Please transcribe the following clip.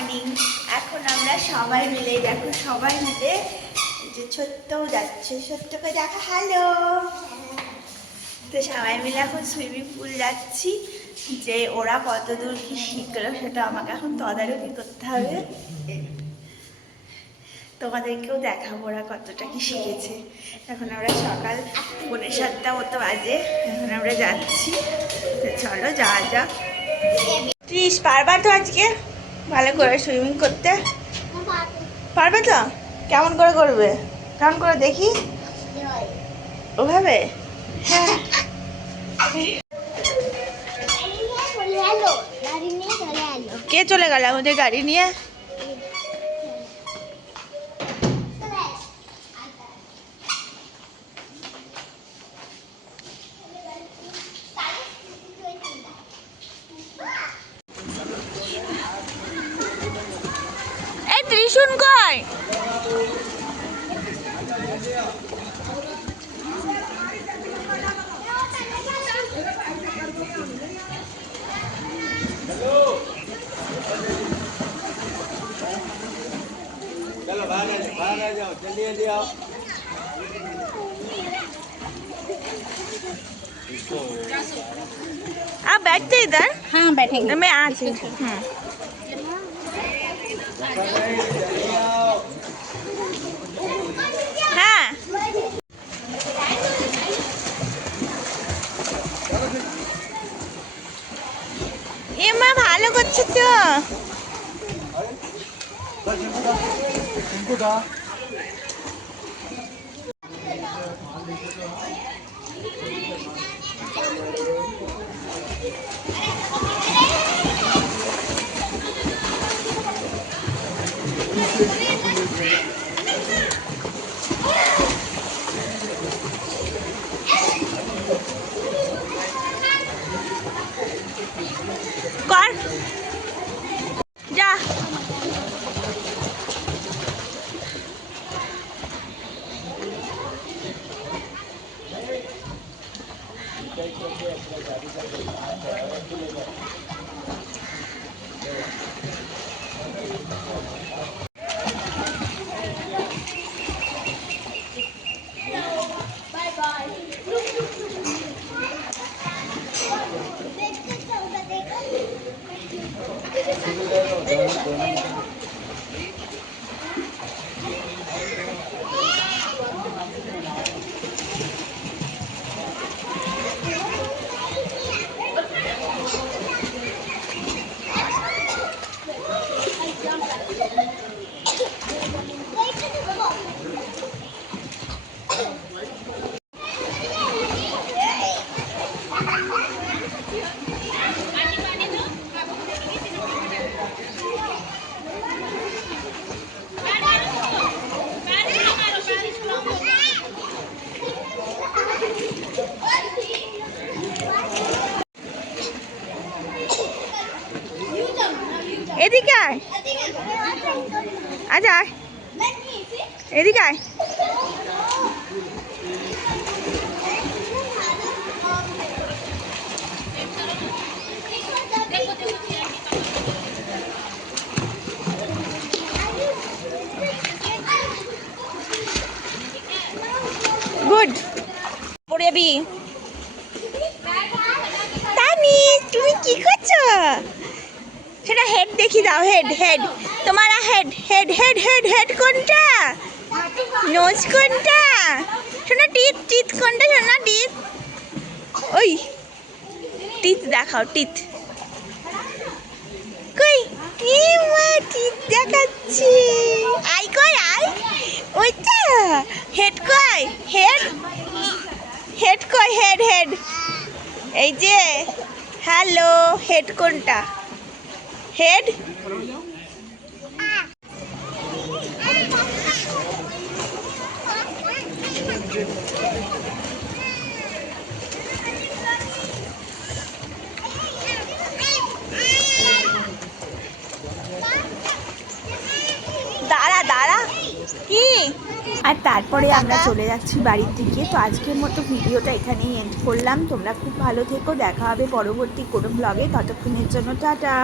Morning. এখন আমরা সবাই মিলে দেখো, সবাই মিলে যে ছোট্টও যাচ্ছে, ছোট্টকে দেখা। হ্যালো। তো সবাই মিলে এখন সুইমিং পুল যাচ্ছি। যে ওরা কত দূর কি শিখলো সেটা আমাকে এখন তদারকি করতে হবে। তোমাদেরকেও দেখাবো ওরা কতটা কি শিখেছে। এখন আমরা সকাল 7:45 মতো বাজে, এখন আমরা যাচ্ছি। তো চলো যাওয়া যাক। ত্রিশ পারবা তো আজকে ভালো করে সুইমিং করতে? পারবে তো? কেমন করে করবে? কেমন করে দেখি ওভাবে। হ্যাঁ, কে চলে গেল আমাদের গাড়ি নিয়ে? এই ত্রিশুন কই? चलो बाहर आ जाओ जल्दी जल्दी आओ। आप बैठते इधर? हाँ बैठेंगे। मैं आज हाँ ये मैं ভালো করছে তো। কর যা। এদিকে আয়, আচ্ছা এদিকে আয়। গুড পড়বি। তানি তুমি কি করছো? সেটা হেড দেখি দাও। হেড হেড তোমার head head head head head কোনটা? নোজ কোনটা? শোনা টিথ টিথ কোনটা? শোনা টিথ, ওই টিথ দেখাও। টিথ কই? কি মা টিথ দেখাচ্ছি। আই কই আই? ওইটা হেড কই? হেড হেড কই? হেড হেড এই যে। হ্যালো, হেড কোনটা? হেড দাঁড়া দাঁড়া কি। আর তারপরে আমরা চলে যাচ্ছি বাড়ির দিকে। তো আজকের মতো ভিডিওটা এখানেই এন্ড করলাম। তোমরা খুব ভালো থেকো, দেখা হবে পরবর্তী কোনো ব্লগে। ততক্ষণের জন্য টাটা।